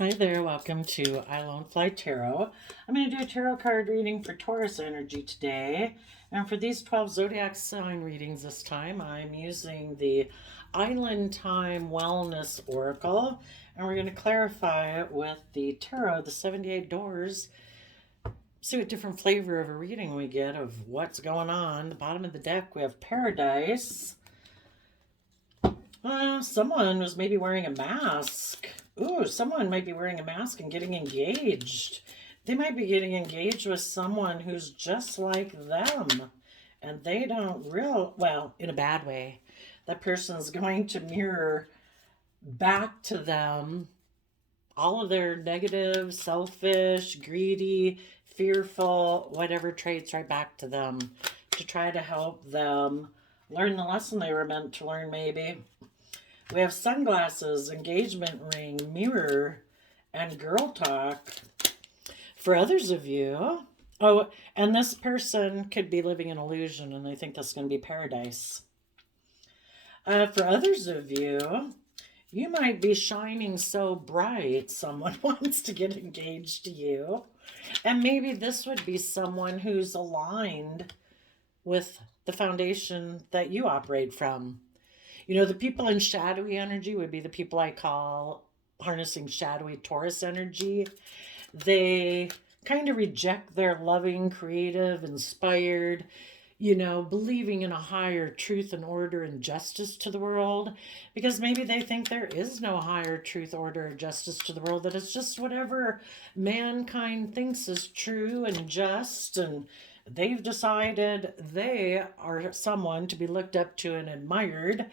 Hi there, welcome to I Lone Fly Tarot. I'm going to do a tarot card reading for Taurus energy today. And for these 12 zodiac sign readings this time, I'm using the Island Time Wellness Oracle. And we're going to clarify it with the tarot, the 78 doors. See what different flavor of a reading we get of what's going on. The bottom of the deck, we have Paradise. Someone was maybe wearing a mask. Ooh, someone might be wearing a mask and getting engaged. They might be getting engaged with someone who's just like them. And they don't well, in a bad way. That person's going to mirror back to them all of their negative, selfish, greedy, fearful, whatever traits right back to them to try to help them learn the lesson they were meant to learn, maybe. We have sunglasses, engagement ring, mirror, and girl talk. For others of you, oh, and this person could be living an illusion and they think that's going to be paradise. For others of you, you might be shining so bright someone wants to get engaged to you. And maybe this would be someone who's aligned with the foundation that you operate from. You know, the people in shadowy energy would be the people I call harnessing shadowy Taurus energy. They kind of reject their loving, creative, inspired, believing in a higher truth and order and justice to the world, because maybe they think there is no higher truth, order, or justice to the world, that it's just whatever mankind thinks is true and just, and they've decided they are someone to be looked up to and admired,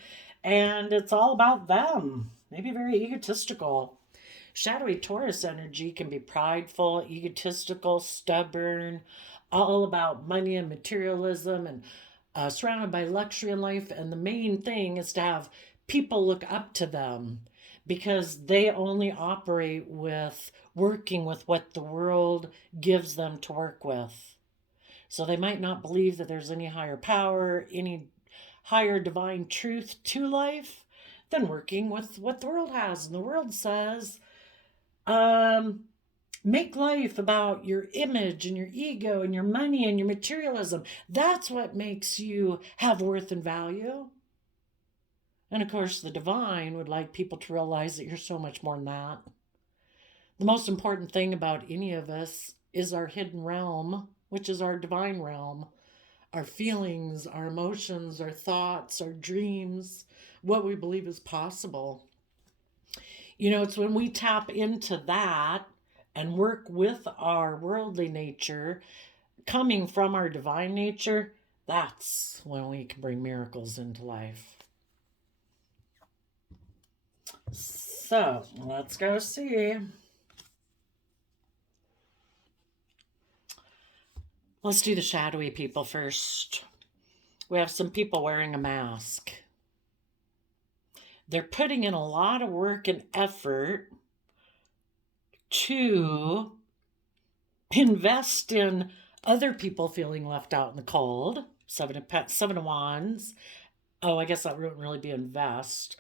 and it's all about them. Maybe very egotistical. Shadowy Taurus energy can be prideful, egotistical, stubborn, all about money and materialism, and surrounded by luxury in life. And the main thing is to have people look up to them because they only operate with working with what the world gives them to work with. So they might not believe that there's any higher power, any higher divine truth to life than working with what the world has. And the world says, make life about your image and your ego and your money and your materialism. That's what makes you have worth and value. And of course, the divine would like people to realize that you're so much more than that. The most important thing about any of us is our hidden realm, which is our divine realm. Our feelings, our emotions, our thoughts, our dreams, what we believe is possible. It's when we tap into that and work with our worldly nature, coming from our divine nature, that's when we can bring miracles into life. So let's go see. Let's do the shadowy people first. We have some people wearing a mask. They're putting in a lot of work and effort to invest in other people feeling left out in the cold. Seven of Wands. Oh, I guess that wouldn't really be invest.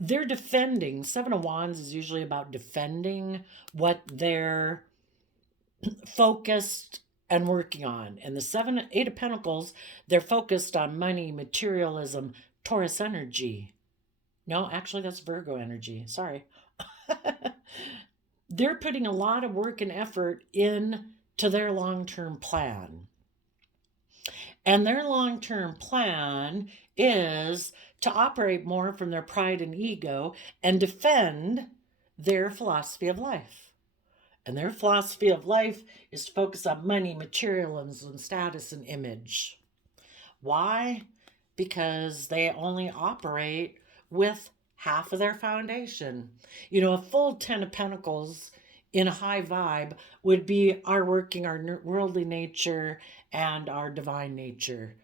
They're defending. Seven of Wands is usually about defending what they're focused and working on. And the Eight of Pentacles, they're focused on money, materialism, Taurus energy. No, actually, that's Virgo energy. Sorry. They're putting a lot of work and effort into their long-term plan. And their long-term plan is to operate more from their pride and ego and defend their philosophy of life. And their philosophy of life is to focus on money, materialism, status, and image. Why? Because they only operate with half of their foundation. A full 10 of Pentacles in a high vibe would be our working our worldly nature and our divine nature.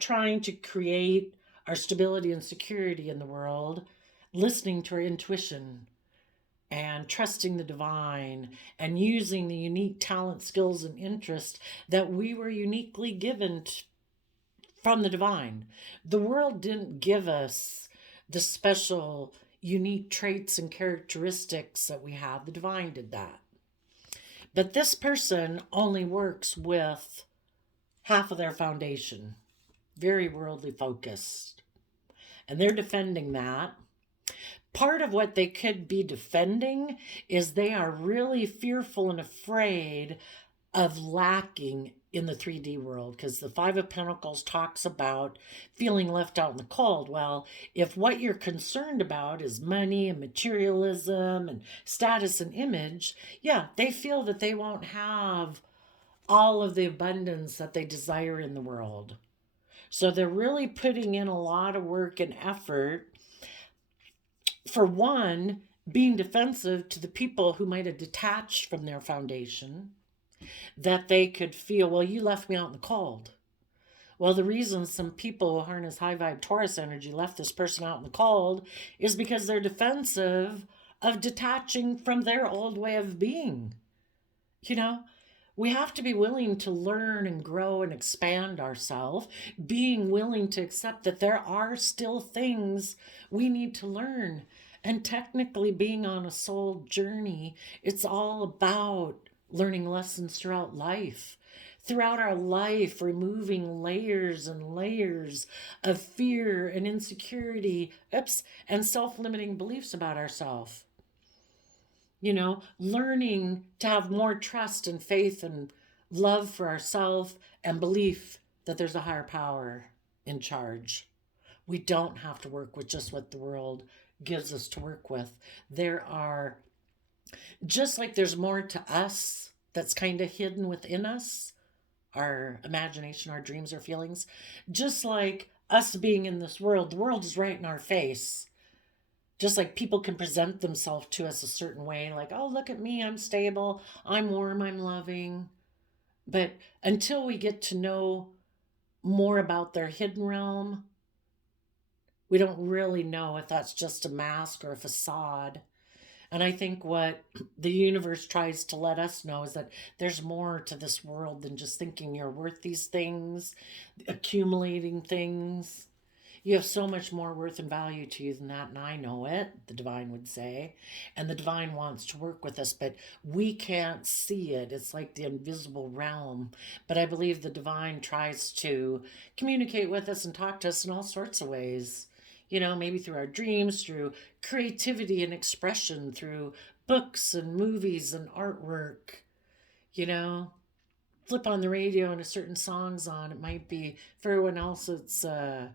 Trying to create our stability and security in the world, listening to our intuition, and trusting the divine, and using the unique talent, skills, and interests that we were uniquely given from the divine. The world didn't give us the special, unique traits and characteristics that we have. The divine did that. But this person only works with half of their foundation, very worldly focused. And they're defending that. Part of what they could be defending is they are really fearful and afraid of lacking in the 3D world, because the Five of Pentacles talks about feeling left out in the cold. Well, if what you're concerned about is money and materialism and status and image, yeah, they feel that they won't have all of the abundance that they desire in the world. So they're really putting in a lot of work and effort. For one, being defensive to the people who might have detached from their foundation, that they could feel, well, you left me out in the cold. Well, the reason some people who harness high vibe Taurus energy left this person out in the cold is because they're defensive of detaching from their old way of being. You know, we have to be willing to learn and grow and expand ourselves, being willing to accept that there are still things we need to learn. And technically, being on a soul journey, it's all about learning lessons throughout life. Throughout our life, removing layers and layers of fear and insecurity, and self-limiting beliefs about ourselves. You know, learning to have more trust and faith and love for ourselves and belief that there's a higher power in charge. We don't have to work with just what the world gives us to work with. There are, just like there's more to us that's kind of hidden within us, our imagination, our dreams, our feelings, just like us being in this world, the world is right in our face. Just like people can present themselves to us a certain way, like, oh, look at me, I'm stable, I'm warm, I'm loving. But until we get to know more about their hidden realm, we don't really know if that's just a mask or a facade. And I think what the universe tries to let us know is that there's more to this world than just thinking you're worth these things, accumulating things. You have so much more worth and value to you than that, and I know it, the divine would say. And the divine wants to work with us, but we can't see it. It's like the invisible realm. But I believe the divine tries to communicate with us and talk to us in all sorts of ways. You know, maybe through our dreams, through creativity and expression, through books and movies and artwork. You know, flip on the radio and a certain song's on. It might be, for everyone else, it's a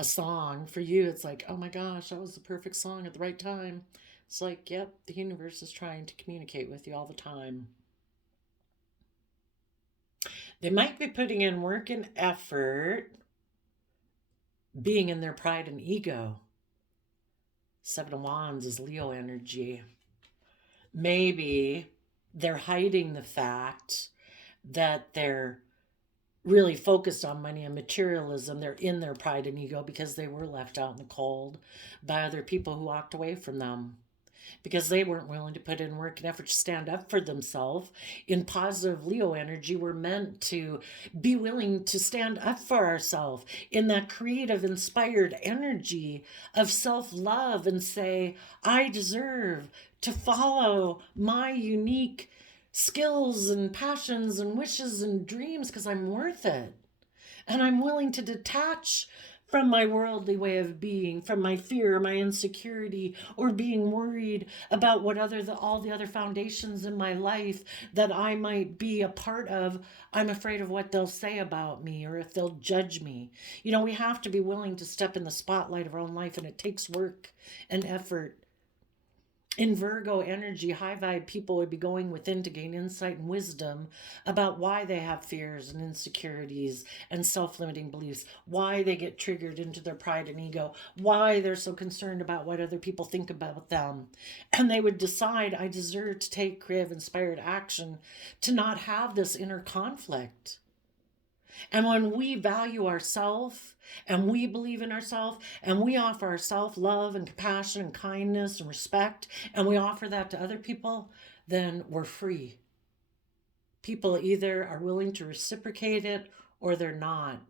song. For you, it's like, oh my gosh, that was the perfect song at the right time. It's like, yep, the universe is trying to communicate with you all the time. They might be putting in work and effort, being in their pride and ego. Seven of Wands is Leo energy. Maybe they're hiding the fact that they're really focused on money and materialism. They're in their pride and ego because they were left out in the cold by other people who walked away from them, because they weren't willing to put in work and effort to stand up for themselves. In positive Leo energy, we're meant to be willing to stand up for ourselves in that creative, inspired energy of self-love and say, I deserve to follow my unique skills and passions and wishes and dreams because I'm worth it. And I'm willing to detach from my worldly way of being, from my fear, my insecurity, or being worried about what all the other foundations in my life that I might be a part of. I'm afraid of what they'll say about me or if they'll judge me. You know, we have to be willing to step in the spotlight of our own life, and it takes work and effort. In Virgo energy, high vibe people would be going within to gain insight and wisdom about why they have fears and insecurities and self-limiting beliefs, why they get triggered into their pride and ego, why they're so concerned about what other people think about them. And they would decide, I deserve to take creative, inspired action to not have this inner conflict. And when we value ourselves and we believe in ourselves and we offer ourselves love and compassion and kindness and respect, and we offer that to other people, then we're free. People either are willing to reciprocate it or they're not.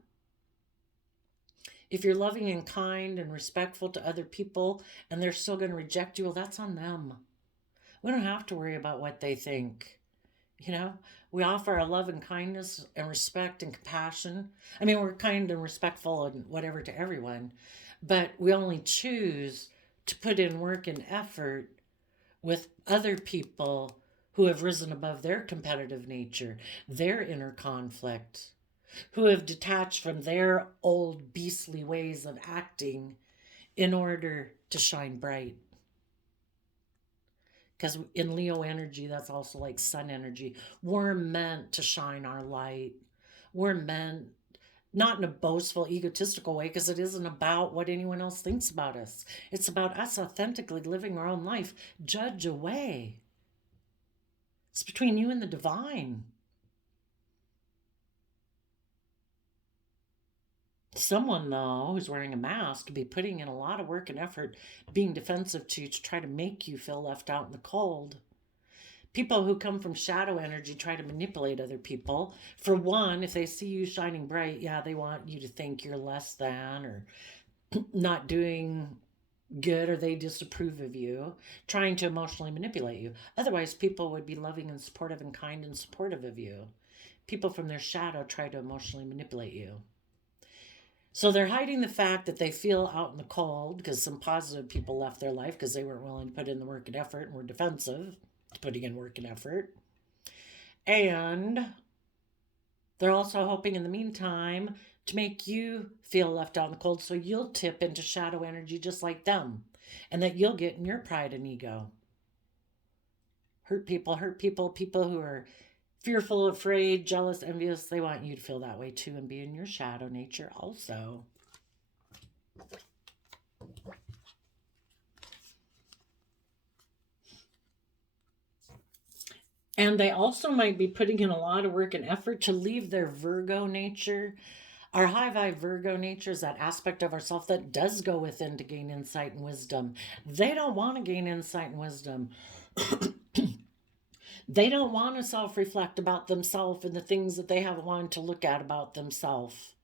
If you're loving and kind and respectful to other people and they're still going to reject you, well, that's on them. We don't have to worry about what they think. You know, we offer our love and kindness and respect and compassion. I mean, we're kind and respectful and whatever to everyone, but we only choose to put in work and effort with other people who have risen above their competitive nature, their inner conflict, who have detached from their old beastly ways of acting in order to shine bright. Because in Leo energy, that's also like sun energy. We're meant to shine our light. We're meant, not in a boastful, egotistical way, because it isn't about what anyone else thinks about us. It's about us authentically living our own life. Judge away. It's between you and the divine. Someone, though, who's wearing a mask could be putting in a lot of work and effort, being defensive to you to try to make you feel left out in the cold. People who come from shadow energy try to manipulate other people. For one, if they see you shining bright, yeah, they want you to think you're less than or not doing good, or they disapprove of you, trying to emotionally manipulate you. Otherwise, people would be loving and supportive and kind and supportive of you. People from their shadow try to emotionally manipulate you. So they're hiding the fact that they feel out in the cold because some positive people left their life because they weren't willing to put in the work and effort and were defensive to putting in work and effort. And they're also hoping in the meantime to make you feel left out in the cold so you'll tip into shadow energy just like them, and that you'll get in your pride and ego. Hurt people, people who are fearful, afraid, jealous, envious, they want you to feel that way too and be in your shadow nature also. And they also might be putting in a lot of work and effort to leave their Virgo nature. Our high vibe Virgo nature is that aspect of ourself that does go within to gain insight and wisdom. They don't want to gain insight and wisdom. They don't want to self-reflect about themselves and the things that they haven't wanted to look at about themselves.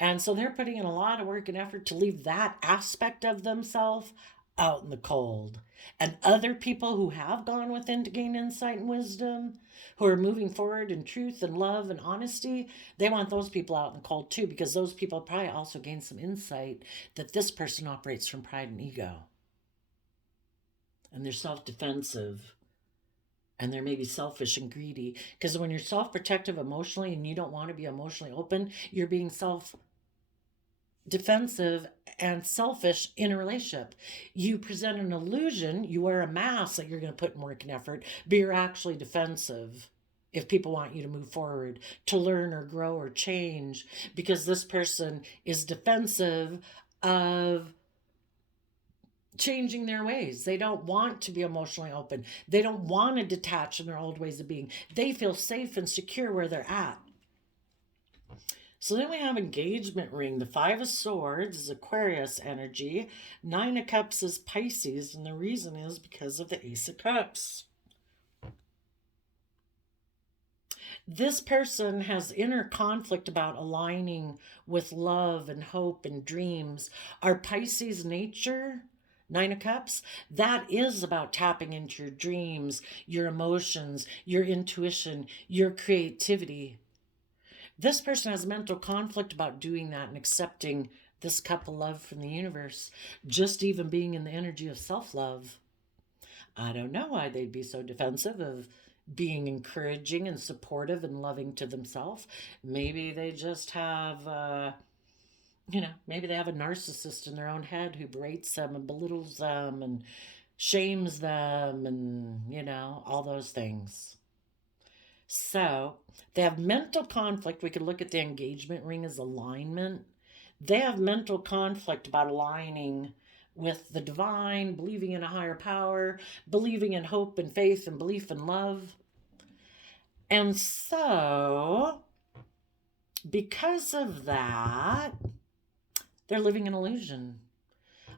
And so they're putting in a lot of work and effort to leave that aspect of themselves out in the cold. And other people who have gone within to gain insight and wisdom, who are moving forward in truth and love and honesty, they want those people out in the cold too, because those people probably also gain some insight that this person operates from pride and ego. And they're self-defensive. And they're maybe selfish and greedy. Because when you're self-protective emotionally and you don't want to be emotionally open, you're being self-defensive and selfish in a relationship. You present an illusion, you wear a mask that you're going to put in work and effort, but you're actually defensive if people want you to move forward, to learn or grow or change, because this person is defensive of changing their ways. They don't want to be emotionally open. They don't want to detach from their old ways of being. They feel safe and secure where they're at. So then we have engagement ring. The 5 of Swords is Aquarius energy. 9 of Cups is Pisces. And the reason is because of the Ace of Cups. This person has inner conflict about aligning with love and hope and dreams. Our Pisces nature, 9 of Cups, that is about tapping into your dreams, your emotions, your intuition, your creativity. This person has mental conflict about doing that and accepting this cup of love from the universe, just even being in the energy of self-love. I don't know why they'd be so defensive of being encouraging and supportive and loving to themselves. Maybe they just have maybe they have a narcissist in their own head who berates them and belittles them and shames them and, all those things. So they have mental conflict. We could look at the engagement ring as alignment. They have mental conflict about aligning with the divine, believing in a higher power, believing in hope and faith and belief and love. And so, because of that, they're living an illusion.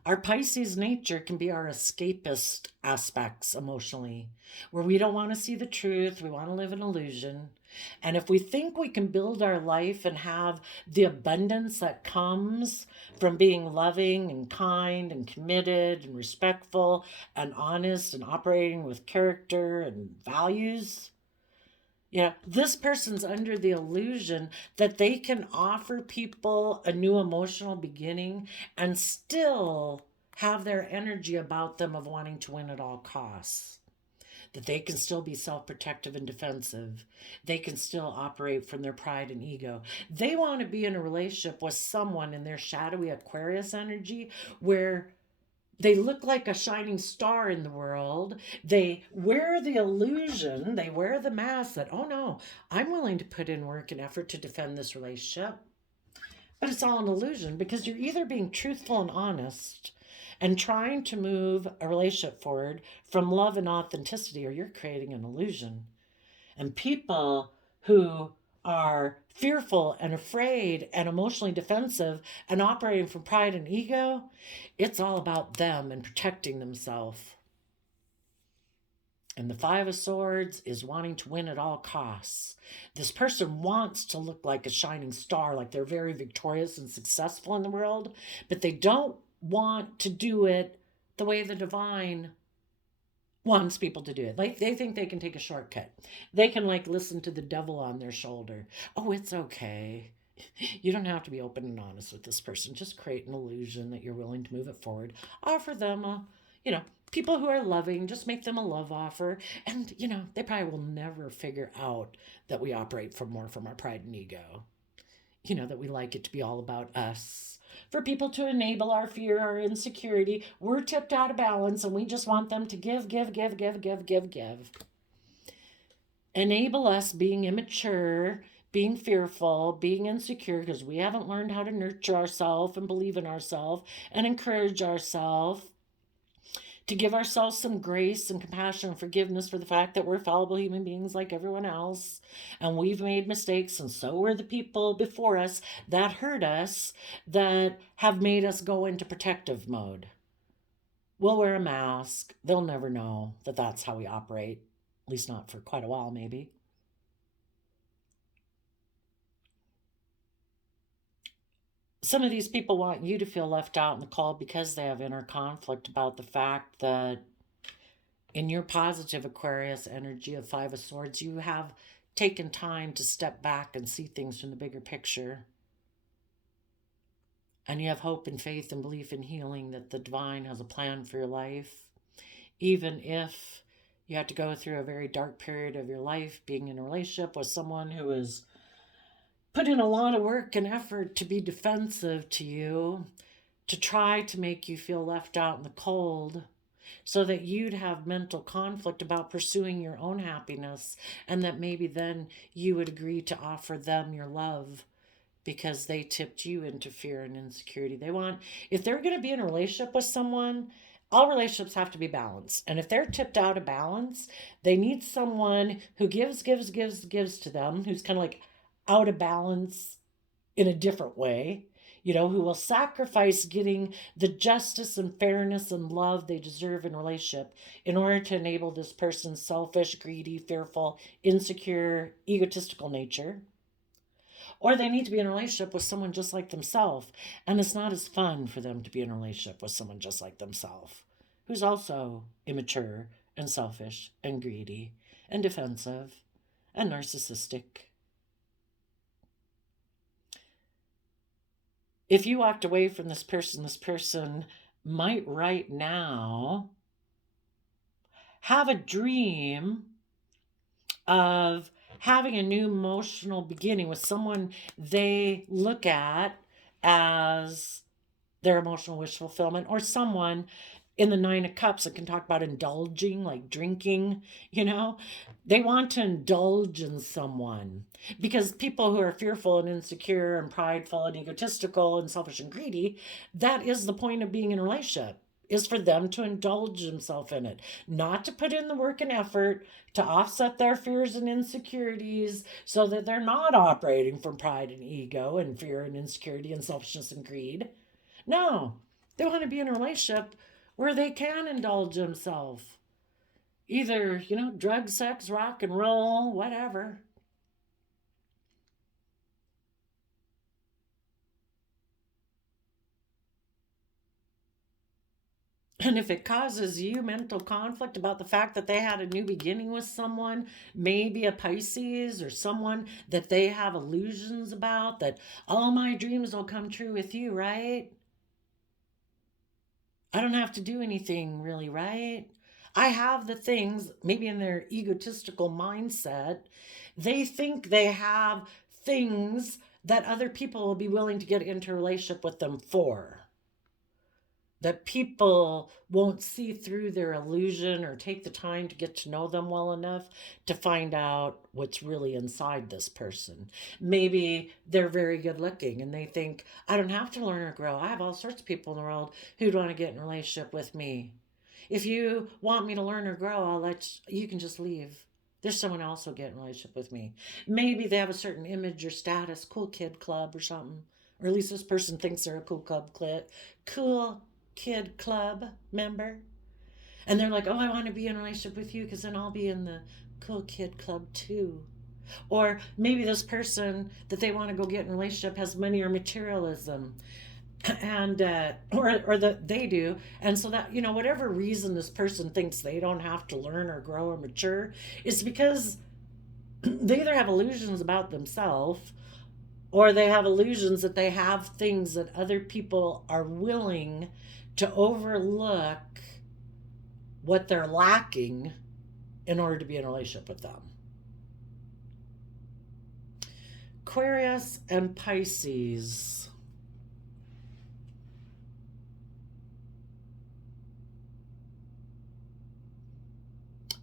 Our Pisces nature can be our escapist aspects emotionally, where we don't want to see the truth. We want to live an illusion. And if we think we can build our life and have the abundance that comes from being loving and kind and committed and respectful and honest and operating with character and values, this person's under the illusion that they can offer people a new emotional beginning and still have their energy about them of wanting to win at all costs. That they can still be self-protective and defensive. They can still operate from their pride and ego. They want to be in a relationship with someone in their shadowy Aquarius energy where they look like a shining star in the world. They wear the illusion, they wear the mask that, oh no, I'm willing to put in work and effort to defend this relationship. But it's all an illusion because you're either being truthful and honest and trying to move a relationship forward from love and authenticity, or you're creating an illusion. And people who are fearful and afraid and emotionally defensive and operating from pride and ego, it's all about them and protecting themselves. And the Five of Swords is wanting to win at all costs. This person wants to look like a shining star, like they're very victorious and successful in the world, but they don't want to do it the way the divine wants people to do it. Like they think they can take a shortcut. They can listen to the devil on their shoulder. Oh, it's okay. You don't have to be open and honest with this person. Just create an illusion that you're willing to move it forward. Offer them people who are loving, just make them a love offer. And, they probably will never figure out that we operate from our pride and ego. That we like it to be all about us. For people to enable our fear, our insecurity. We're tipped out of balance and we just want them to give. Enable us being immature, being fearful, being insecure because we haven't learned how to nurture ourselves and believe in ourselves and encourage ourselves. To give ourselves some grace and compassion and forgiveness for the fact that we're fallible human beings like everyone else. And we've made mistakes, and so were the people before us that hurt us, that have made us go into protective mode. We'll wear a mask. They'll never know that that's how we operate, at least not for quite a while, maybe. Some of these people want you to feel left out in the cold because they have inner conflict about the fact that in your positive Aquarius energy of Five of Swords, you have taken time to step back and see things from the bigger picture. And you have hope and faith and belief in healing that the divine has a plan for your life. Even if you have to go through a very dark period of your life being in a relationship with someone who is put in a lot of work and effort to be defensive to you, to try to make you feel left out in the cold, so that you'd have mental conflict about pursuing your own happiness, and that maybe then you would agree to offer them your love because they tipped you into fear and insecurity. If they're going to be in a relationship with someone, all relationships have to be balanced. And if they're tipped out of balance, they need someone who gives to them, who's kind of out of balance in a different way, who will sacrifice getting the justice and fairness and love they deserve in a relationship in order to enable this person's selfish, greedy, fearful, insecure, egotistical nature. Or they need to be in a relationship with someone just like themselves. And it's not as fun for them to be in a relationship with someone just like themselves, who's also immature and selfish and greedy and defensive and narcissistic. If you walked away from this person might right now have a dream of having a new emotional beginning with someone they look at as their emotional wish fulfillment, or someone in the Nine of Cups that can talk about indulging, like drinking, they want to indulge in someone, because people who are fearful and insecure and prideful and egotistical and selfish and greedy, that is the point of being in a relationship, is for them to indulge themselves in it, not to put in the work and effort to offset their fears and insecurities so that they're not operating from pride and ego and fear and insecurity and selfishness and greed. No, they want to be in a relationship where they can indulge themselves. Either, drug, sex, rock and roll, whatever. And if it causes you mental conflict about the fact that they had a new beginning with someone, maybe a Pisces or someone that they have illusions about, that all my dreams will come true with you, right? I don't have to do anything really, right? I have the things, maybe in their egotistical mindset, they think they have things that other people will be willing to get into a relationship with them for. That people won't see through their illusion or take the time to get to know them well enough to find out what's really inside this person. Maybe they're very good looking and they think, I don't have to learn or grow. I have all sorts of people in the world who'd want to get in a relationship with me. If you want me to learn or grow, you can just leave. There's someone else who'll get in a relationship with me. Maybe they have a certain image or status, cool kid club or something. Or at least this person thinks they're a cool kid club member. And they're like, oh, I want to be in a relationship with you because then I'll be in the cool kid club too. Or maybe this person that they want to go get in a relationship has money or materialism. And or that they do, and so that, whatever reason this person thinks they don't have to learn or grow or mature is because they either have illusions about themselves, or they have illusions that they have things that other people are willing to overlook what they're lacking in order to be in a relationship with them. Aquarius and Pisces.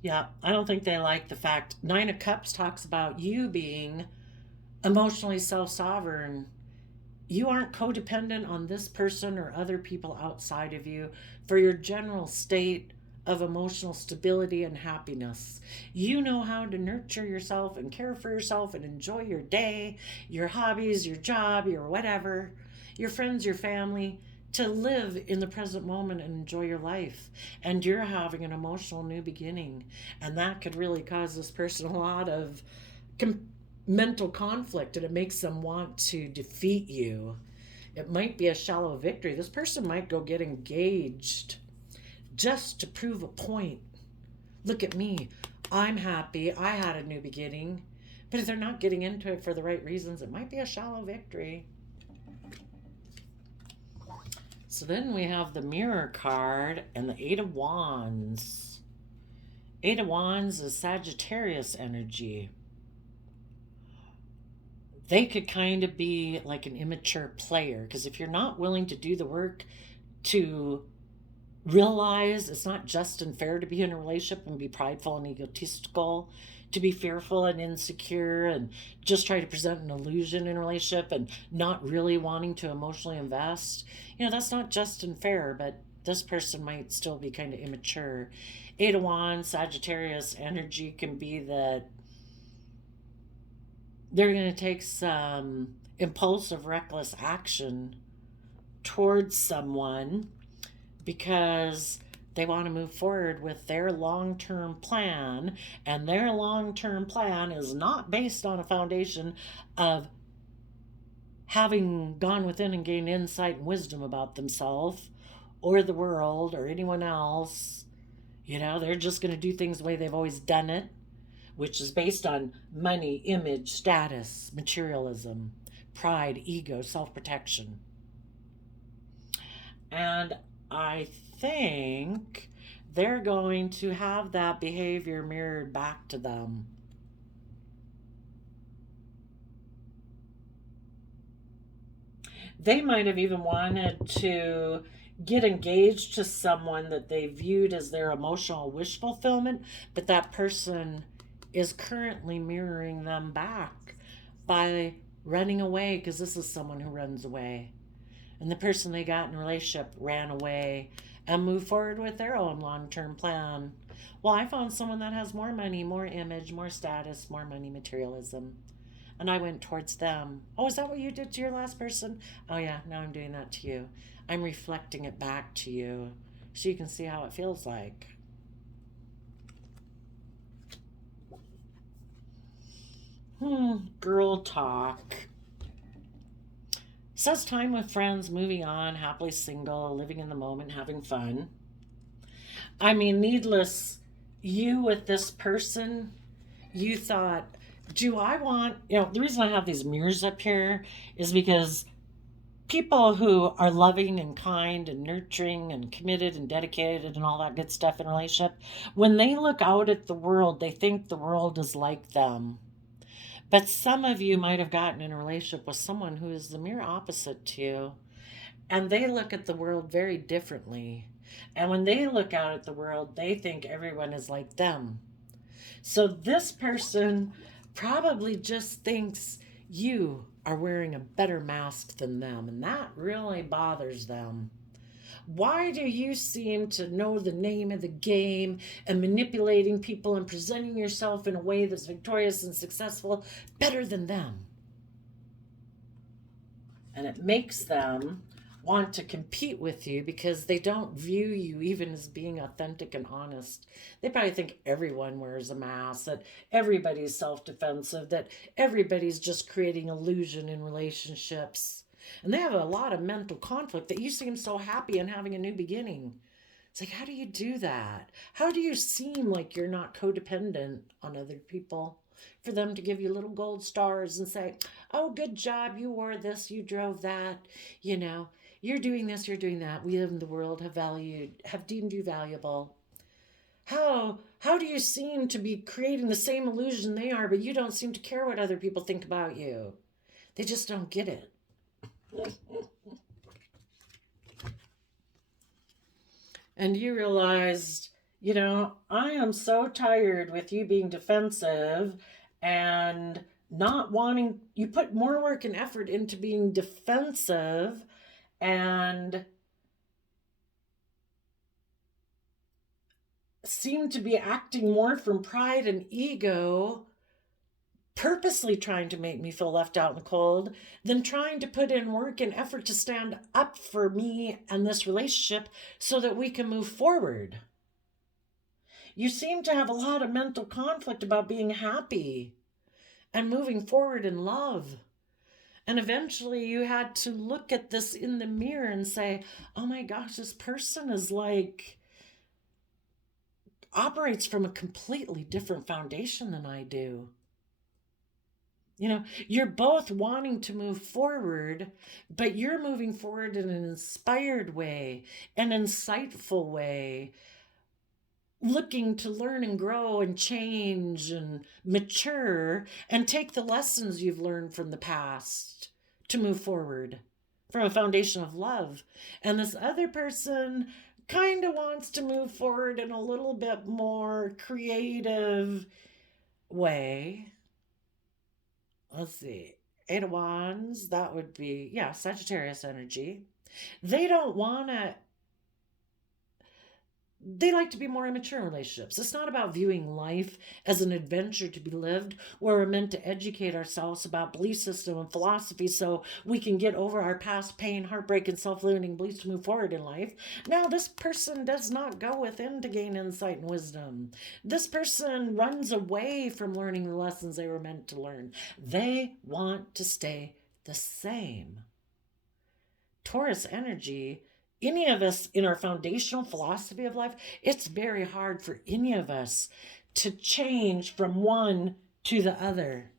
Yeah, I don't think they like the fact Nine of Cups talks about you being emotionally self-sovereign. You aren't codependent on this person or other people outside of you for your general state of emotional stability and happiness. You know how to nurture yourself and care for yourself and enjoy your day, your hobbies, your job, your whatever, your friends, your family, to live in the present moment and enjoy your life. And you're having an emotional new beginning. And that could really cause this person a lot of mental conflict, and it makes them want to defeat you. It might be a shallow victory. This person might go get engaged just to prove a point. Look at me. I'm happy. I had a new beginning. But if they're not getting into it for the right reasons, it might be a shallow victory. So then we have the Mirror card and the Eight of Wands. Eight of Wands is Sagittarius energy. They could kind of be like an immature player, because if you're not willing to do the work to realize it's not just and fair to be in a relationship and be prideful and egotistical, to be fearful and insecure and just try to present an illusion in a relationship and not really wanting to emotionally invest, that's not just and fair, but this person might still be kind of immature. Eight of Wands, Sagittarius energy can be that they're going to take some impulsive, reckless action towards someone because they want to move forward with their long-term plan, and their long-term plan is not based on a foundation of having gone within and gained insight and wisdom about themselves or the world or anyone else. They're just going to do things the way they've always done it, which is based on money, image, status, materialism, pride, ego, self-protection. And I think they're going to have that behavior mirrored back to them. They might have even wanted to get engaged to someone that they viewed as their emotional wish fulfillment, but that person is currently mirroring them back by running away, because this is someone who runs away. And the person they got in a relationship ran away and moved forward with their own long-term plan. Well, I found someone that has more money, more image, more status, more money, materialism. And I went towards them. Oh, is that what you did to your last person? Oh yeah, now I'm doing that to you. I'm reflecting it back to you so you can see how it feels like. Girl talk. Says time with friends, moving on, happily single, living in the moment, having fun. I mean, needless, you with this person, you thought, do I want, the reason I have these mirrors up here is because people who are loving and kind and nurturing and committed and dedicated and all that good stuff in a relationship, when they look out at the world, they think the world is like them. But some of you might have gotten in a relationship with someone who is the mirror opposite to you, and they look at the world very differently. And when they look out at the world, they think everyone is like them. So this person probably just thinks you are wearing a better mask than them, and that really bothers them. Why do you seem to know the name of the game and manipulating people and presenting yourself in a way that's victorious and successful better than them? And it makes them want to compete with you because they don't view you even as being authentic and honest. They probably think everyone wears a mask, that everybody's self defensive, that everybody's just creating illusion in relationships. And they have a lot of mental conflict that you seem so happy and having a new beginning. It's like, how do you do that? How do you seem like you're not codependent on other people? For them to give you little gold stars and say, oh, good job, you wore this, you drove that, you know, you're doing this, you're doing that. We in the world have deemed you valuable. How do you seem to be creating the same illusion they are, but you don't seem to care what other people think about you? They just don't get it. And you realized, I am so tired with you being defensive and not wanting, you put more work and effort into being defensive and seem to be acting more from pride and ego, purposely trying to make me feel left out in the cold, than trying to put in work and effort to stand up for me and this relationship so that we can move forward. You seem to have a lot of mental conflict about being happy and moving forward in love. And eventually you had to look at this in the mirror and say, oh my gosh, this person is like, operates from a completely different foundation than I do. You're both wanting to move forward, but you're moving forward in an inspired way, an insightful way, looking to learn and grow and change and mature and take the lessons you've learned from the past to move forward from a foundation of love. And this other person kind of wants to move forward in a little bit more creative way. Let's see. Eight of Wands, that would be, Sagittarius energy. They don't want to, they like to be more immature in relationships. It's not about viewing life as an adventure to be lived, where we're meant to educate ourselves about belief system and philosophy so we can get over our past pain, heartbreak, and self-limiting beliefs to move forward in life. Now, this person does not go within to gain insight and wisdom. This person runs away from learning the lessons they were meant to learn. They want to stay the same. Taurus energy, any of us in our foundational philosophy of life, it's very hard for any of us to change from one to the other.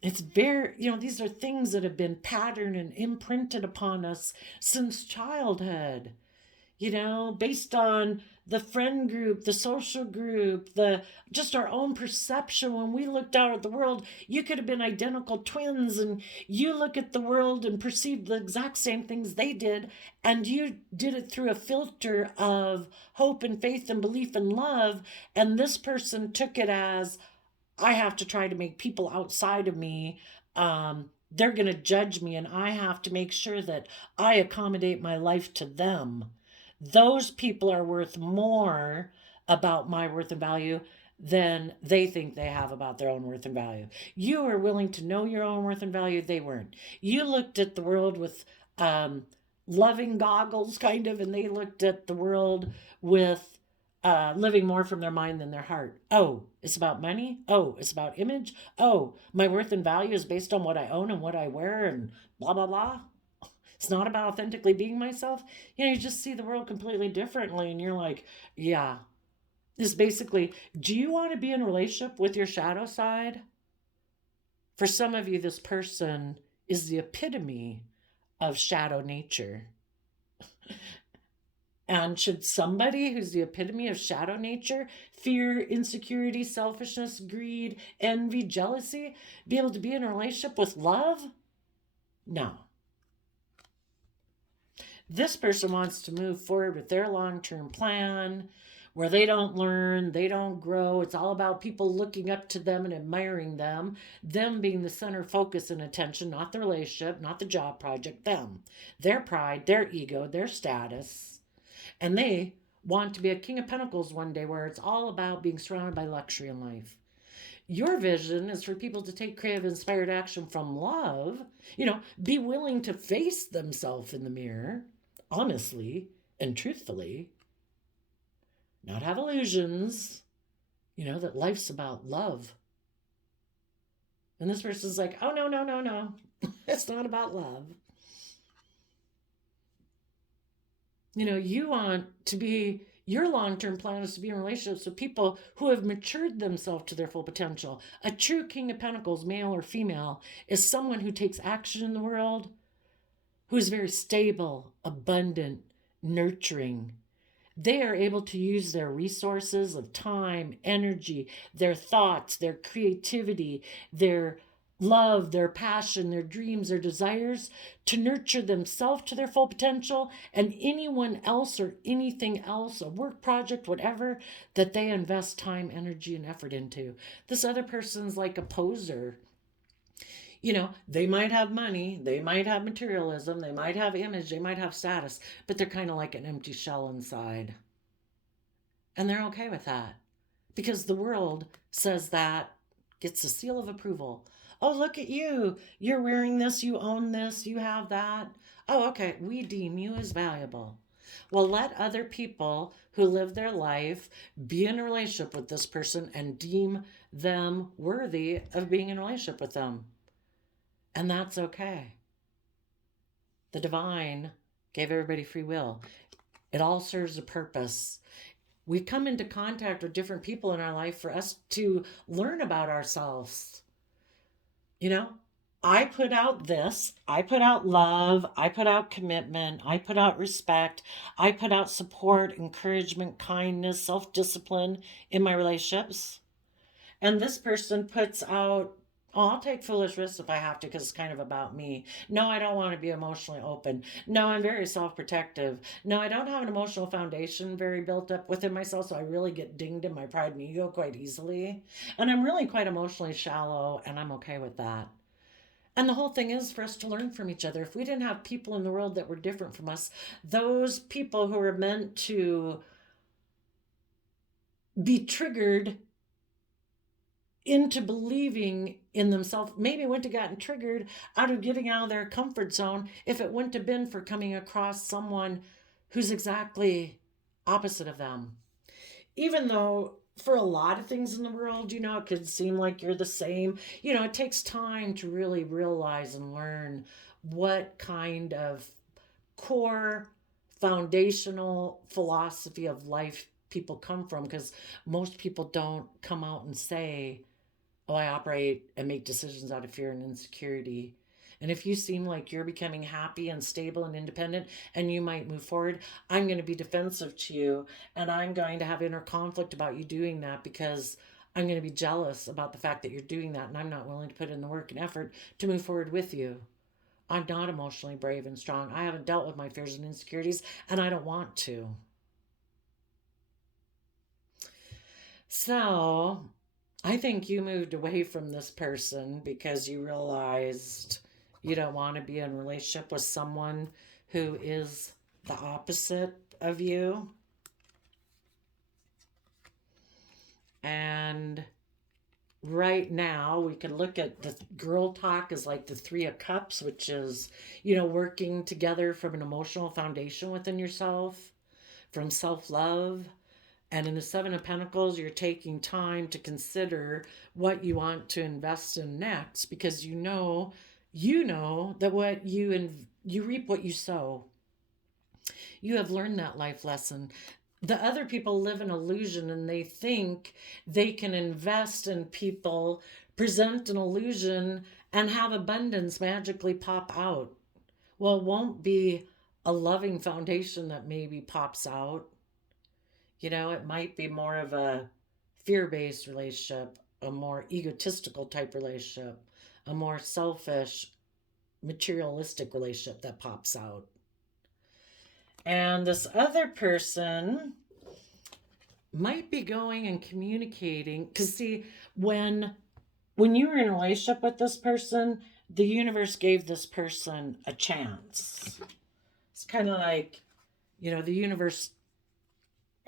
It's very, these are things that have been patterned and imprinted upon us since childhood, based on the friend group, the social group, just our own perception. When we looked out at the world, you could have been identical twins and you look at the world and perceive the exact same things they did, and you did it through a filter of hope and faith and belief and love, and this person took it as, I have to try to make people outside of me, they're going to judge me, and I have to make sure that I accommodate my life to them. Those people are worth more about my worth and value than they think they have about their own worth and value. You were willing to know your own worth and value. They weren't. You looked at the world with loving goggles, kind of, and they looked at the world with living more from their mind than their heart. Oh, it's about money. Oh, it's about image. Oh, my worth and value is based on what I own and what I wear and blah, blah, blah. It's not about authentically being myself. You just see the world completely differently, and you're like, yeah. This basically, do you want to be in a relationship with your shadow side? For some of you, this person is the epitome of shadow nature. And should somebody who's the epitome of shadow nature, fear, insecurity, selfishness, greed, envy, jealousy, be able to be in a relationship with love? No. This person wants to move forward with their long-term plan where they don't learn, they don't grow. It's all about people looking up to them and admiring them being the center focus and attention, not the relationship, not the job project, them. Their pride, their ego, their status. And they want to be a King of Pentacles one day where it's all about being surrounded by luxury in life. Your vision is for people to take creative, inspired action from love, be willing to face themselves in the mirror, honestly and truthfully, not have illusions, that life's about love. And this person's like, oh, no, no, no, no. It's not about love. You want to be, your long-term plan is to be in relationships with people who have matured themselves to their full potential. A true King of Pentacles, male or female, is someone who takes action in the world, who is very stable, abundant, nurturing. They are able to use their resources of time, energy, their thoughts, their creativity, their love, their passion, their dreams, their desires to nurture themselves to their full potential, and anyone else or anything else, a work project, whatever, that they invest time, energy, and effort into. This other person's like a poser. They might have money, they might have materialism, they might have image, they might have status, but they're kind of like an empty shell inside. And they're okay with that because the world says that, gets a seal of approval. Oh, look at you. You're wearing this, you own this, you have that. Oh, okay, we deem you as valuable. Well, let other people who live their life be in a relationship with this person and deem them worthy of being in a relationship with them. And that's okay. The divine gave everybody free will. It all serves a purpose. We come into contact with different people in our life for us to learn about ourselves. I put out this, I put out love, I put out commitment, I put out respect, I put out support, encouragement, kindness, self-discipline in my relationships. And this person puts out, oh, I'll take foolish risks if I have to because it's kind of about me. No, I don't want to be emotionally open. No, I'm very self-protective. No, I don't have an emotional foundation very built up within myself, so I really get dinged in my pride and ego quite easily. And I'm really quite emotionally shallow, and I'm okay with that. And the whole thing is for us to learn from each other. If we didn't have people in the world that were different from us, those people who were meant to be triggered into believing in themselves, maybe wouldn't have gotten triggered out of getting out of their comfort zone if it wouldn't have been for coming across someone who's exactly opposite of them. Even though for a lot of things in the world, it could seem like you're the same. It takes time to really realize and learn what kind of core foundational philosophy of life people come from, because most people don't come out and say, oh, I operate and make decisions out of fear and insecurity. And if you seem like you're becoming happy and stable and independent and you might move forward, I'm going to be defensive to you. And I'm going to have inner conflict about you doing that because I'm going to be jealous about the fact that you're doing that. And I'm not willing to put in the work and effort to move forward with you. I'm not emotionally brave and strong. I haven't dealt with my fears and insecurities, and I don't want to. So I think you moved away from this person because you realized you don't want to be in a relationship with someone who is the opposite of you. And right now we can look at the girl talk as like the 3 of Cups, which is, working together from an emotional foundation within yourself, from self-love. And in the 7 of Pentacles, you're taking time to consider what you want to invest in next, because you know that what you You reap what you sow. You have learned that life lesson. The other people live in illusion and they think they can invest in people, present an illusion, and have abundance magically pop out. Well, it won't be a loving foundation that maybe pops out. It might be more of a fear based relationship, a more egotistical type relationship, a more selfish, materialistic relationship that pops out. And this other person might be going and communicating. Because, see, when you were in a relationship with this person, the universe gave this person a chance. It's kind of like, the universe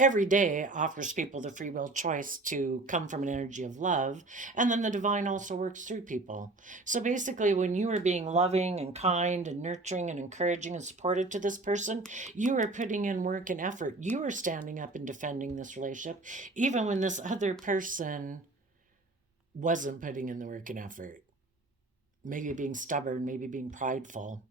every day offers people the free will choice to come from an energy of love, and then the divine also works through people. So basically, when you are being loving and kind and nurturing and encouraging and supportive to this person, you are putting in work and effort. You are standing up and defending this relationship, even when this other person wasn't putting in the work and effort. Maybe being stubborn, maybe being prideful.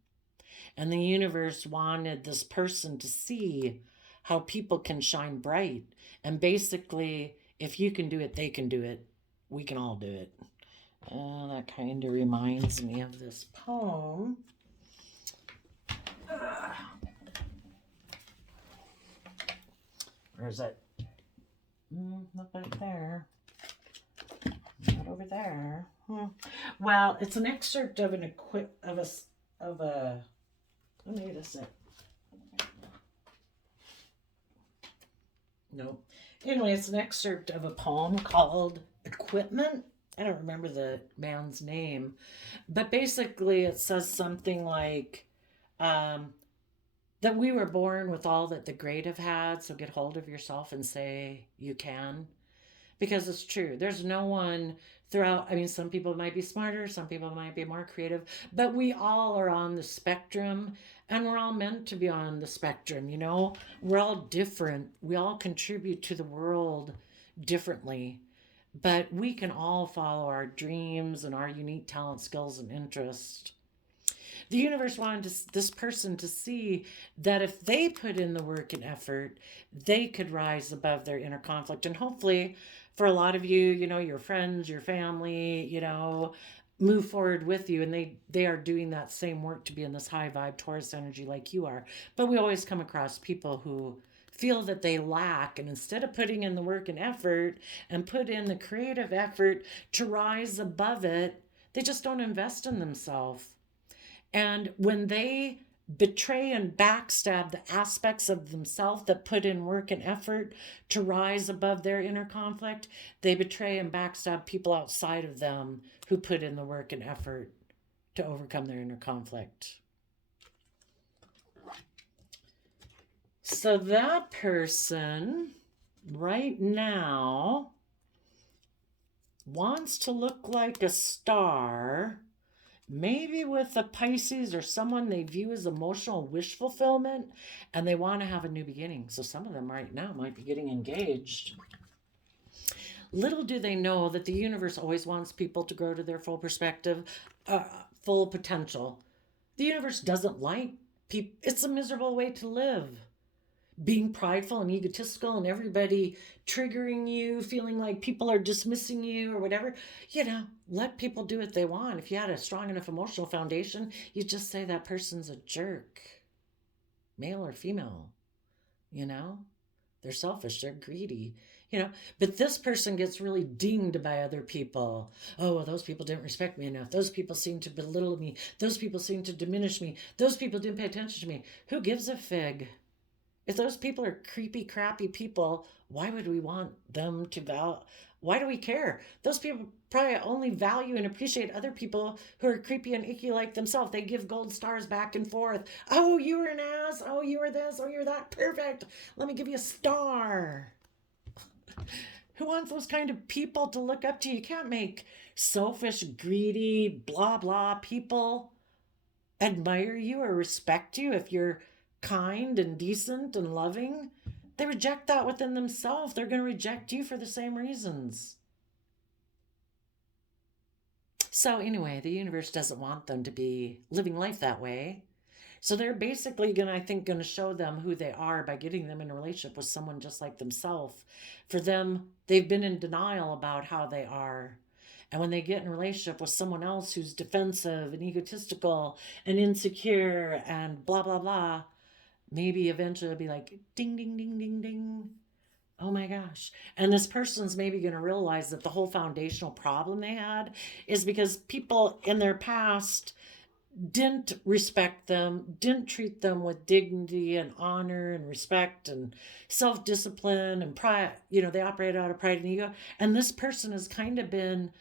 And the universe wanted this person to see how people can shine bright. And basically, if you can do it, they can do it. We can all do it. That kind of reminds me of this poem. Where is it? Not right there. Not over there. Well, it's an excerpt of Wait a sec. No. Anyway, it's an excerpt of a poem called Equipment. I don't remember the man's name. But basically it says something like that we were born with all that the great have had, so get hold of yourself and say you can. Because it's true. There's no one throughout. Some people might be smarter, some people might be more creative, but we all are on the spectrum, and we're all meant to be on the spectrum. We're all different. We all contribute to the world differently, but we can all follow our dreams and our unique talent, skills, and interests. The universe wanted this person to see that if they put in the work and effort, they could rise above their inner conflict. And hopefully, for a lot of you, your friends, your family, move forward with you. And they are doing that same work to be in this high vibe Taurus energy like you are. But we always come across people who feel that they lack, and instead of putting in the work and effort and put in the creative effort to rise above it, they just don't invest in themselves. And when they betray and backstab the aspects of themselves that put in work and effort to rise above their inner conflict, they betray and backstab people outside of them who put in the work and effort to overcome their inner conflict. So that person right now wants to look like a star, maybe with a Pisces or someone they view as emotional wish fulfillment, and they want to have a new beginning. So some of them right now might be getting engaged. Little do they know that the universe always wants people to grow to their full perspective, full potential. The universe doesn't like people. It's a miserable way to live. Being prideful and egotistical and everybody triggering you, feeling like people are dismissing you or whatever. Let people do what they want. If you had a strong enough emotional foundation, you just say that person's a jerk, male or female. They're selfish, they're greedy. But this person gets really dinged by other people. Oh, well, those people didn't respect me enough. Those people seem to belittle me. Those people seem to diminish me. Those people didn't pay attention to me. Who gives a fig? If those people are creepy, crappy people, why would we want them to why do we care? Those people probably only value and appreciate other people who are creepy and icky like themselves. They give gold stars back and forth. Oh, you were an ass. Oh, you were this. Oh, you're that. Perfect. Let me give you a star. Who wants those kind of people to look up to? You can't make selfish, greedy, blah, blah people admire you or respect you if you're kind and decent and loving. They reject that within themselves. They're going to reject you for the same reasons. So anyway, the universe doesn't want them to be living life that way. So they're basically going to, I think, going to show them who they are by getting them in a relationship with someone just like themselves. For them, they've been in denial about how they are. And when they get in a relationship with someone else who's defensive and egotistical and insecure and blah, blah, blah, maybe eventually it'll be like ding, ding, ding, ding, ding. Oh my gosh. And this person's maybe going to realize that the whole foundational problem they had is because people in their past didn't respect them, didn't treat them with dignity and honor and respect and self discipline and pride. They operate out of pride and ego. And this person has kind of been,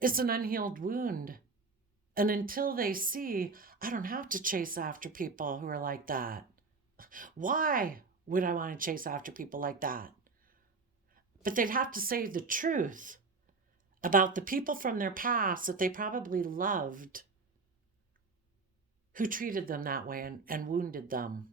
it's an unhealed wound. And until they see, I don't have to chase after people who are like that. Why would I want to chase after people like that? But they'd have to say the truth about the people from their past that they probably loved, who treated them that way and wounded them.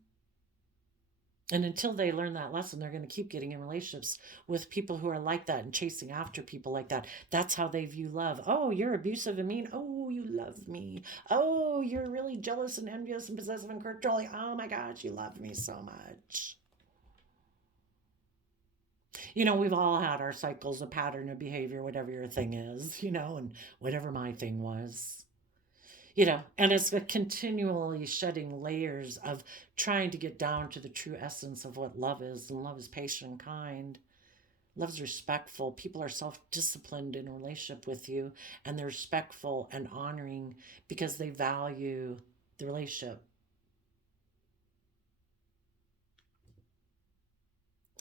And until they learn that lesson, they're going to keep getting in relationships with people who are like that and chasing after people like that. That's how they view love. Oh, you're abusive and mean. Oh, you love me. Oh, you're really jealous and envious and possessive and controlling. Oh my gosh, you love me so much. We've all had our cycles, a pattern of behavior, whatever your thing is, and whatever my thing was. And it's a continually shedding layers of trying to get down to the true essence of what love is. And love is patient and kind. Love is respectful. People are self-disciplined in a relationship with you, and they're respectful and honoring because they value the relationship.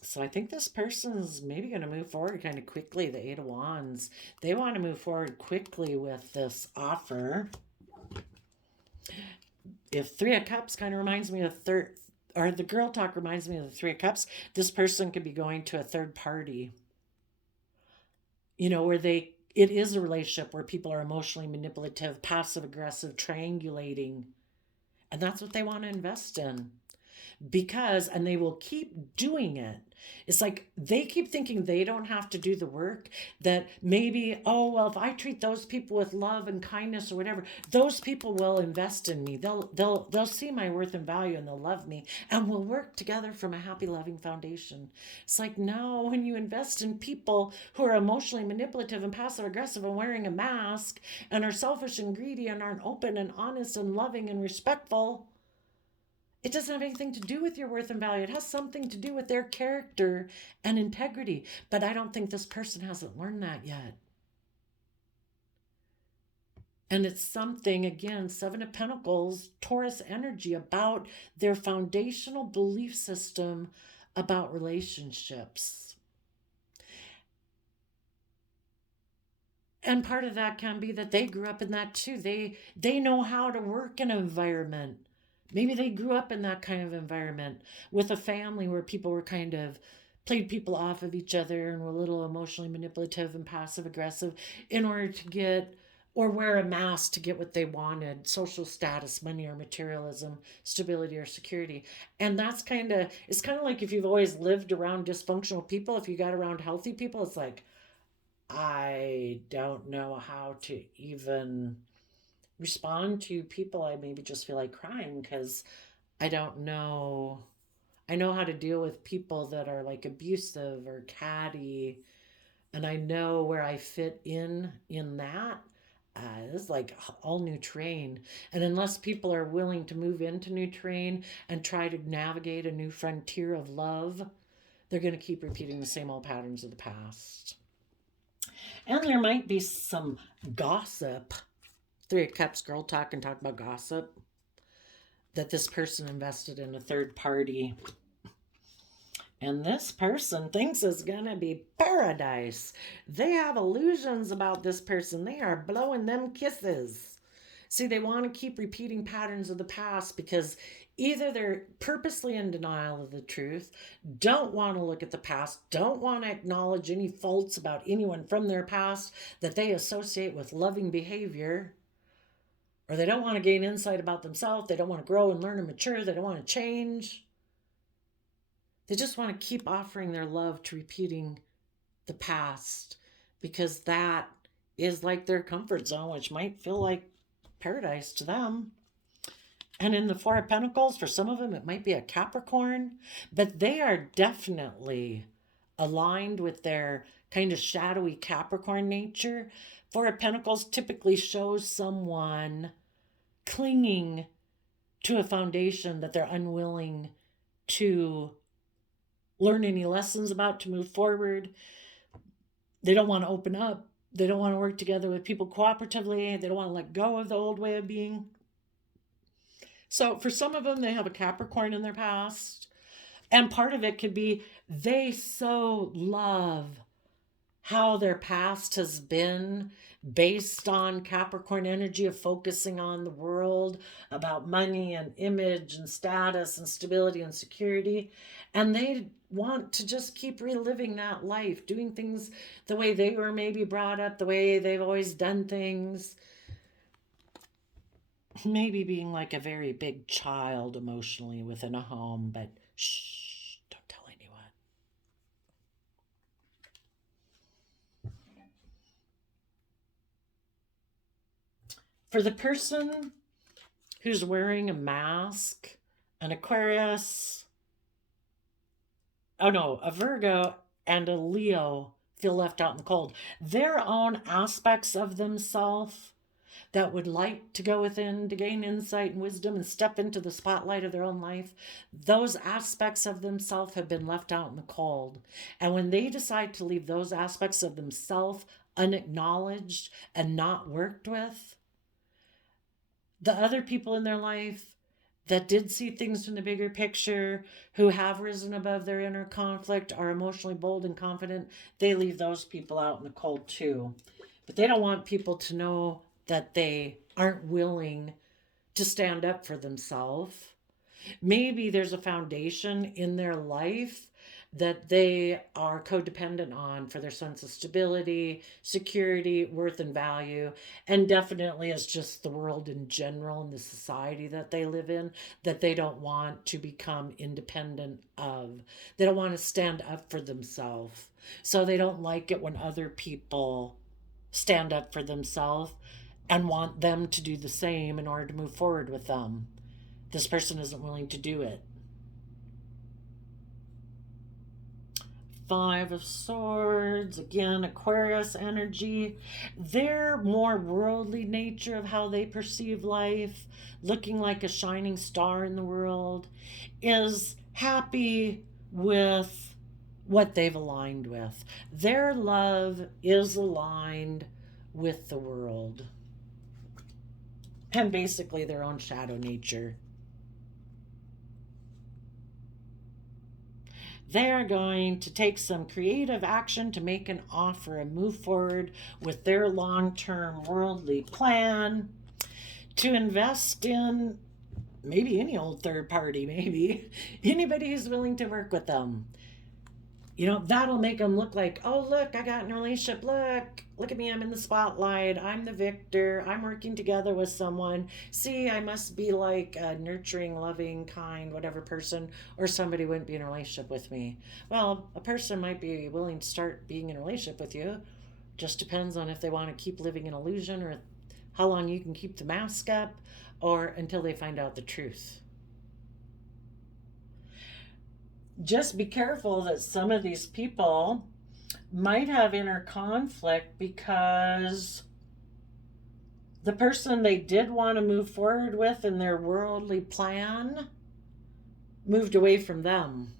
So I think this person's maybe going to move forward kind of quickly. The Eight of Wands. They want to move forward quickly with this offer. If Three of Cups kind of reminds me of the girl talk reminds me of the Three of Cups, this person could be going to a third party. Where it is a relationship where people are emotionally manipulative, passive aggressive, triangulating. And that's what they want to invest in. And they will keep doing it. It's like they keep thinking they don't have to do the work, that maybe, if I treat those people with love and kindness or whatever, those people will invest in me. They'll see my worth and value, and they'll love me, and we'll work together from a happy, loving foundation. It's like, no, when you invest in people who are emotionally manipulative and passive aggressive and wearing a mask and are selfish and greedy and aren't open and honest and loving and respectful, it doesn't have anything to do with your worth and value. It has something to do with their character and integrity. But I don't think this person hasn't learned that yet. And it's something, again, Seven of Pentacles, Taurus energy, about their foundational belief system about relationships. And part of that can be that they grew up in that too. They know how to work in an environment. Maybe they grew up in that kind of environment with a family where people were kind of played people off of each other and were a little emotionally manipulative and passive aggressive in order to get, or wear a mask to get what they wanted: social status, money or materialism, stability or security. And it's kind of like if you've always lived around dysfunctional people, if you got around healthy people, it's like, I don't know how to even respond to people. I maybe just feel like crying because I don't know. I know how to deal with people that are like abusive or catty, and I know where I fit in that. It's like all new terrain. And unless people are willing to move into new terrain and try to navigate a new frontier of love, they're going to keep repeating the same old patterns of the past. And there might be some gossip. Three of Cups, girl talk, and talk about gossip, that this person invested in a third party. And this person thinks it's going to be paradise. They have illusions about this person. They are blowing them kisses. See, they want to keep repeating patterns of the past because either they're purposely in denial of the truth, don't want to look at the past, don't want to acknowledge any faults about anyone from their past that they associate with loving behavior, or they don't want to gain insight about themselves. They don't want to grow and learn and mature. They don't want to change. They just want to keep offering their love to repeating the past because that is like their comfort zone, which might feel like paradise to them. And in the Four of Pentacles, for some of them, it might be a Capricorn, but they are definitely aligned with their kind of shadowy Capricorn nature. Four of Pentacles typically shows someone clinging to a foundation that they're unwilling to learn any lessons about, to move forward. They don't want to open up. They don't want to work together with people cooperatively. They don't want to let go of the old way of being. So for some of them, they have a Capricorn in their past. And part of it could be they so love how their past has been based on Capricorn energy of focusing on the world, about money and image and status and stability and security. And they want to just keep reliving that life, doing things the way they were maybe brought up, the way they've always done things. Maybe being like a very big child emotionally within a home, but shh, don't tell anyone. For the person who's wearing a mask, an Aquarius, a Virgo and a Leo feel left out in the cold. Their own aspects of themselves that would like to go within to gain insight and wisdom and step into the spotlight of their own life, those aspects of themselves have been left out in the cold. And when they decide to leave those aspects of themselves unacknowledged and not worked with, the other people in their life that did see things from the bigger picture, who have risen above their inner conflict, are emotionally bold and confident, they leave those people out in the cold too. But they don't want people to know that they aren't willing to stand up for themselves. Maybe there's a foundation in their life that they are codependent on for their sense of stability, security, worth, and value. And definitely it's just the world in general and the society that they live in that they don't want to become independent of. They don't want to stand up for themselves. So they don't like it when other people stand up for themselves and want them to do the same in order to move forward with them. This person isn't willing to do it. Five of Swords, again, Aquarius energy. Their more worldly nature of how they perceive life, looking like a shining star in the world, is happy with what they've aligned with. Their love is aligned with the world and basically their own shadow nature. They're going to take some creative action to make an offer and move forward with their long-term worldly plan to invest in maybe any old third party, maybe anybody who's willing to work with them. You know, that'll make them look like, oh, look, I got in a relationship. Look at me. I'm in the spotlight. I'm the victor. I'm working together with someone. See, I must be like a nurturing, loving, kind, whatever person, or somebody wouldn't be in a relationship with me. Well, a person might be willing to start being in a relationship with you. Just depends on if they want to keep living in illusion or how long you can keep the mask up or until they find out the truth. Just be careful that some of these people might have inner conflict because the person they did want to move forward with in their worldly plan moved away from them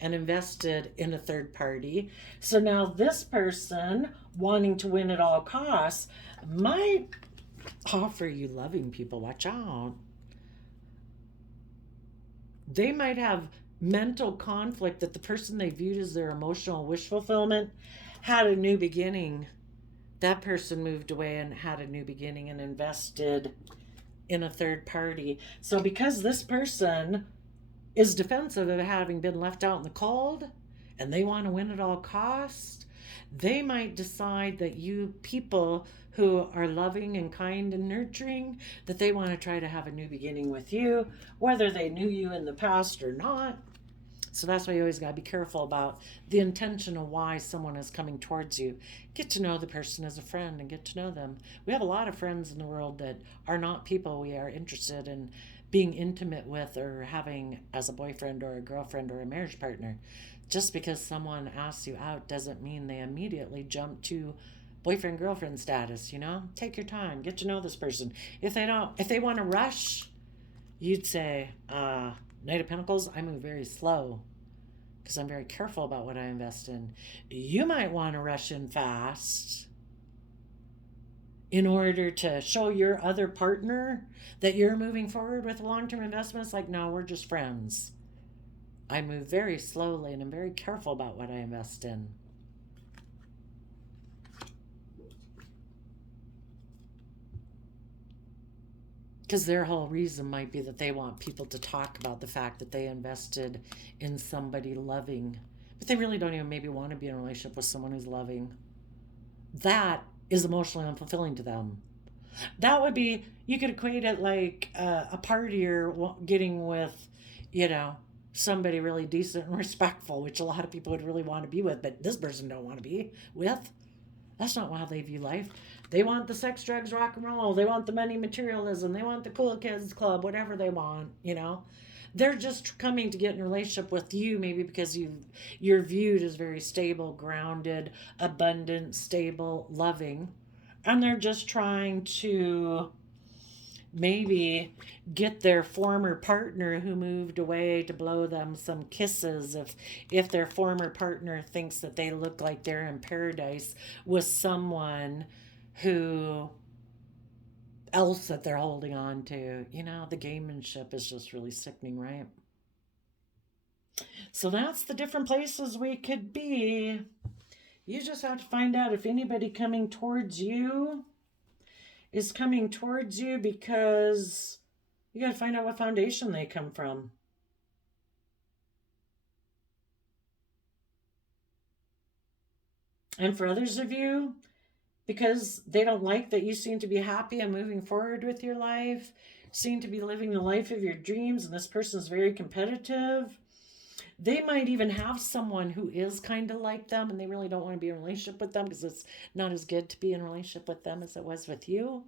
and invested in a third party. So now this person, wanting to win at all costs, might offer you loving people. Watch out. They might have mental conflict that the person they viewed as their emotional wish fulfillment had a new beginning. That person moved away and had a new beginning and invested in a third party. So because this person is defensive of having been left out in the cold and they want to win at all costs, they might decide that you people who are loving and kind and nurturing, that they want to try to have a new beginning with you, whether they knew you in the past or not. So that's why you always got to be careful about the intention of why someone is coming towards you. Get to know the person as a friend and get to know them. We have a lot of friends in the world that are not people we are interested in being intimate with or having as a boyfriend or a girlfriend or a marriage partner. Just because someone asks you out doesn't mean they immediately jump to boyfriend girlfriend status, you know? Take your time, get to know this person. If they want to rush, you'd say, Knight of Pentacles, I move very slow because I'm very careful about what I invest in. You might want to rush in fast in order to show your other partner that you're moving forward with long-term investments. Like, no, we're just friends. I move very slowly and I'm very careful about what I invest in. Because their whole reason might be that they want people to talk about the fact that they invested in somebody loving. But they really don't even maybe want to be in a relationship with someone who's loving. That is emotionally unfulfilling to them. That would be, you could equate it like a partier getting with, you know, somebody really decent and respectful, which a lot of people would really want to be with, but this person don't want to be with. That's not how they view life. They want the sex, drugs, rock and roll. They want the money, materialism. They want the cool kids club, whatever they want, you know. They're just coming to get in a relationship with you maybe because you're viewed as very stable, grounded, abundant, stable, loving. And they're just trying to maybe get their former partner who moved away to blow them some kisses if their former partner thinks that they look like they're in paradise with someone who else that they're holding on to. You know, the gamemanship is just really sickening, right? So that's the different places we could be. You just have to find out if anybody coming towards you is coming towards you because you got to find out what foundation they come from. And for others of you, because they don't like that you seem to be happy and moving forward with your life, seem to be living the life of your dreams, and this person is very competitive. They might even have someone who is kind of like them and they really don't want to be in a relationship with them because it's not as good to be in a relationship with them as it was with you.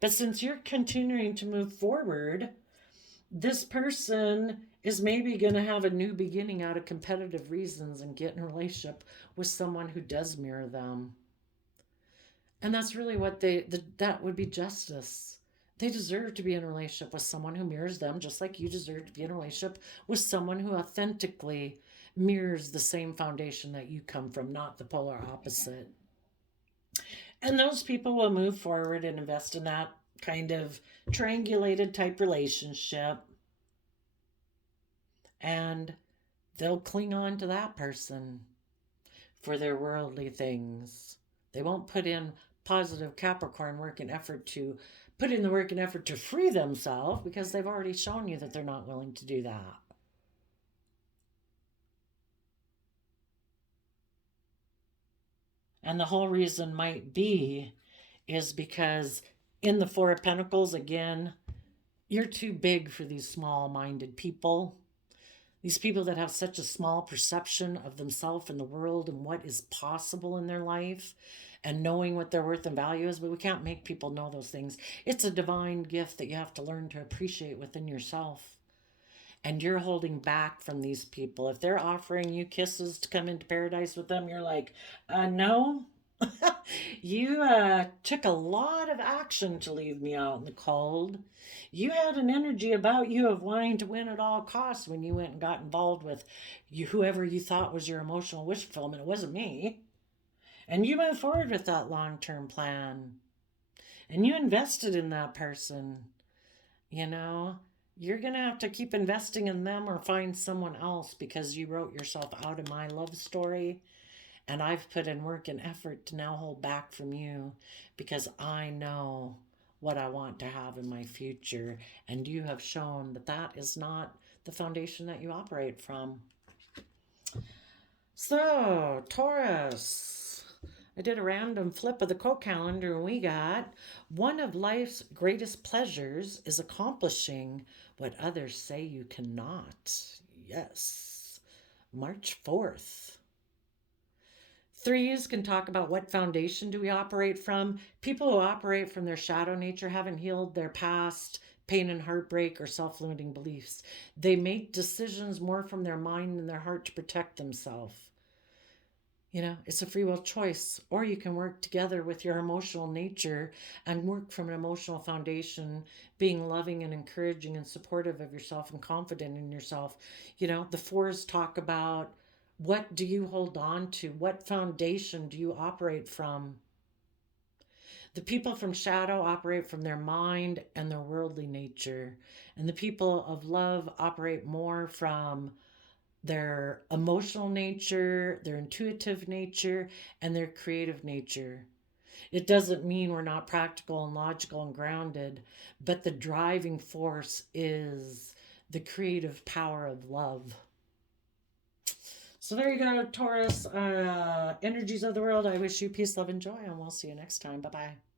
But since you're continuing to move forward, this person is maybe going to have a new beginning out of competitive reasons and get in a relationship with someone who does mirror them. And that's really what that would be justice. They deserve to be in a relationship with someone who mirrors them, just like you deserve to be in a relationship with someone who authentically mirrors the same foundation that you come from, not the polar opposite. And those people will move forward and invest in that kind of triangulated type relationship. And they'll cling on to that person for their worldly things. They won't put in positive Capricorn work and effort to put in the work and effort to free themselves because they've already shown you that they're not willing to do that. And the whole reason might be is because in the Four of Pentacles, again, you're too big for these small-minded people. These people that have such a small perception of themselves and the world and what is possible in their life and knowing what their worth and value is, but we can't make people know those things. It's a divine gift that you have to learn to appreciate within yourself. And you're holding back from these people. If they're offering you kisses to come into paradise with them, you're like, no. You took a lot of action to leave me out in the cold. You had an energy about you of wanting to win at all costs when you went and got involved with whoever you thought was your emotional wish fulfillment. It wasn't me. And you went forward with that long-term plan. And you invested in that person. You know, you're going to have to keep investing in them or find someone else because you wrote yourself out of my love story. And I've put in work and effort to now hold back from you because I know what I want to have in my future. And you have shown that that is not the foundation that you operate from. So, Taurus, I did a random flip of the quote calendar and we got, one of life's greatest pleasures is accomplishing what others say you cannot. Yes, March 4th. Threes can talk about what foundation do we operate from. People who operate from their shadow nature haven't healed their past pain and heartbreak, or self-limiting beliefs. They make decisions more from their mind and their heart to protect themselves. It's a free will choice. Or you can work together with your emotional nature and work from an emotional foundation, being loving and encouraging and supportive of yourself and confident in yourself. The fours talk about, what do you hold on to? What foundation do you operate from? The people from shadow operate from their mind and their worldly nature. And the people of love operate more from their emotional nature, their intuitive nature, and their creative nature. It doesn't mean we're not practical and logical and grounded, but the driving force is the creative power of love. So there you go, Taurus. Energies of the world. I wish you peace, love, and joy, and we'll see you next time. Bye-bye.